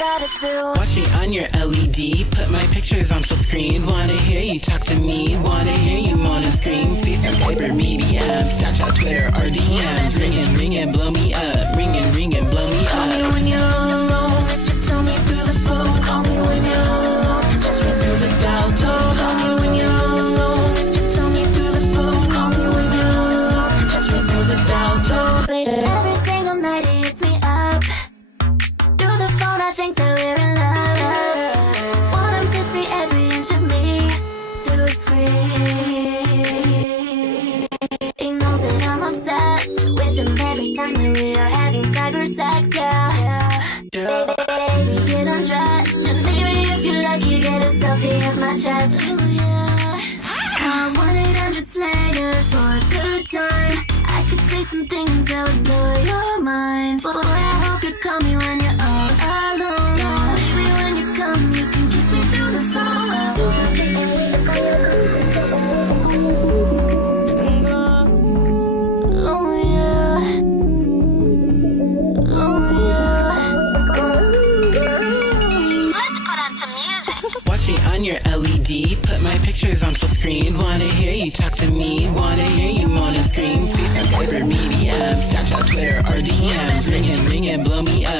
gotta do. Watch me on your LED, put my pictures on full screen. Wanna hear you talk to me, wanna hear you moan and scream. FaceTime, Slayyter, BBM, Snapchat, Twitter, or DMs. Ring and blow me up, ring and blow me Call me up. when you're all alone. If you tell me through the phone. Call me when you're all alone. Touch me through the dial tone. Call me when you're all alone. If you tell me through the phone. Call me when you're all alone. Touch me through the dial tone. Every single night he hits me up. Through the phone I think that we're in love. Want him to see every inch of me through a screen. He knows that I'm obsessed with him every time that we are having cyber sex, yeah. Baby, get undressed, and baby, if you like, you get a selfie of my chest. Ooh, yeah. Call 1-800-SLAYTER for a good time. I could say some things that would blow your mind. Boy, I hope you call me when you're all alone. Baby, when you come, you can kiss me through the phone. Watch me on your LED, put my pictures on full screen. Wanna hear you talk to me, wanna hear you moan and scream. FaceTime, Slayyter, BBM, Snapchat, Twitter, or DMs. Ring and blow me up.